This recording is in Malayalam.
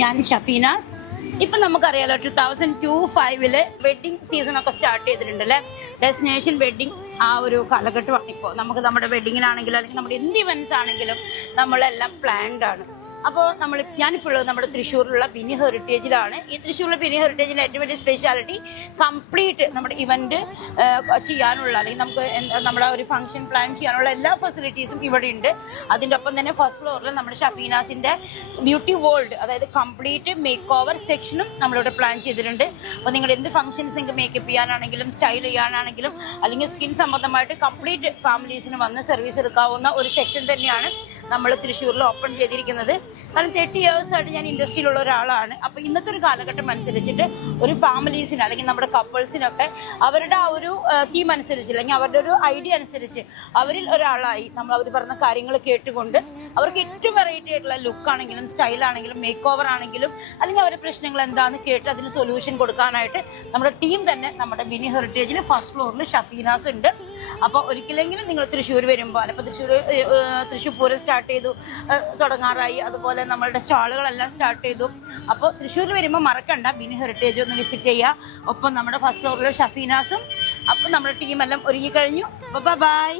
ഞാൻ ഷഫീനാസ്. ഇപ്പം നമുക്കറിയാലോ 2025 വെഡ്ഡിങ് സീസണൊക്കെ സ്റ്റാർട്ട് ചെയ്തിട്ടുണ്ട് അല്ലേ. ഡെസ്റ്റിനേഷൻ വെഡ്ഡിങ് ആ ഒരു കാലഘട്ടമാണ് ഇപ്പോൾ. നമുക്ക് നമ്മുടെ വെഡ്ഡിങ്ങിനാണെങ്കിലും അല്ലെങ്കിൽ നമ്മുടെ എന്ത് ഇവൻറ്റ്സ് ആണെങ്കിലും നമ്മളെല്ലാം പ്ലാൻഡ് ആണ്. അപ്പോൾ ഞാനിപ്പോൾ ഉള്ളത് നമ്മുടെ തൃശ്ശൂരിലുള്ള ബിനി ഹെറിറ്റേജിലാണ്. ഈ തൃശ്ശൂരിലെ ബിനി ഹെറിറ്റേജിലെ ഏറ്റവും വലിയ സ്പെഷ്യാലിറ്റി കംപ്ലീറ്റ് നമ്മുടെ ഇവൻറ്റ് ചെയ്യാനുള്ള അല്ലെങ്കിൽ നമുക്ക് നമ്മുടെ ഒരു ഫംഗ്ഷൻ പ്ലാൻ ചെയ്യാനുള്ള എല്ലാ ഫെസിലിറ്റീസും ഇവിടെ ഉണ്ട്. അതിൻ്റെ ഒപ്പം തന്നെ ഫസ്റ്റ് ഫ്ലോറിൽ നമ്മുടെ ഷഫീനാസിൻ്റെ ബ്യൂട്ടി വേൾഡ്, അതായത് കംപ്ലീറ്റ് മേക്ക് ഓവർ സെക്ഷനും നമ്മളിവിടെ പ്ലാൻ ചെയ്തിട്ടുണ്ട്. അപ്പോൾ നിങ്ങൾ എന്ത് ഫംഗ്ഷൻസ് നിങ്ങൾക്ക് മേക്കപ്പ് ചെയ്യാനാണെങ്കിലും സ്റ്റൈൽ ചെയ്യാനാണെങ്കിലും അല്ലെങ്കിൽ സ്കിൻ സംബന്ധമായിട്ട് കംപ്ലീറ്റ് ഫാമിലീസിന് വന്ന് സർവീസ് എടുക്കാവുന്ന ഒരു സെക്ഷൻ തന്നെയാണ് നമ്മൾ തൃശ്ശൂരിൽ ഓപ്പൺ ചെയ്തിരിക്കുന്നത്. കാരണം 30 years ആയിട്ട് ഞാൻ ഇൻഡസ്ട്രിയിലുള്ള ഒരാളാണ്. അപ്പോൾ ഇന്നത്തെ ഒരു കാലഘട്ടം അനുസരിച്ചിട്ട് ഒരു ഫാമിലീസിന് അല്ലെങ്കിൽ നമ്മുടെ കപ്പിൾസിനൊക്കെ അവരുടെ ആ ഒരു തീം അനുസരിച്ച് അല്ലെങ്കിൽ അവരുടെ ഒരു ഐഡിയ അനുസരിച്ച് അവരിൽ ഒരാളായി നമ്മൾ അവർ പറഞ്ഞ കാര്യങ്ങൾ കേട്ടുകൊണ്ട് അവർക്ക് ഏറ്റവും വെറൈറ്റി ആയിട്ടുള്ള ലുക്കാണെങ്കിലും സ്റ്റൈലാണെങ്കിലും മേക്ക് ഓവർ ആണെങ്കിലും അല്ലെങ്കിൽ അവരുടെ പ്രശ്നങ്ങൾ എന്താണെന്ന് കേട്ട് അതിന് സൊല്യൂഷൻ കൊടുക്കാനായിട്ട് നമ്മുടെ ടീം തന്നെ നമ്മുടെ ബിനി ഹെറിറ്റേജിൽ ഫസ്റ്റ് ഫ്ലോറിൽ ഷഫീനാസ് ഉണ്ട്. അപ്പോൾ ഒരിക്കലെങ്കിലും നിങ്ങൾ തൃശ്ശൂർ വരുമ്പോൾ അപ്പോൾ തൃശ്ശൂർ പൂരം സ്റ്റാർട്ട് ചെയ്തു തുടങ്ങാറായി, അതുപോലെ നമ്മളുടെ സ്റ്റാളുകളെല്ലാം സ്റ്റാർട്ട് ചെയ്തു. അപ്പോൾ തൃശ്ശൂർ വരുമ്പോൾ മറക്കണ്ട ബിനി ഹെറിറ്റേജ് ഒന്ന് വിസിറ്റ് ചെയ്യുക. ഒപ്പം നമ്മുടെ ഫസ്റ്റ് ഫ്ലോറിലെ ഷഫീനാസും അപ്പം നമ്മുടെ ടീമെല്ലാം ഒരുങ്ങി കഴിഞ്ഞു. ബൈ.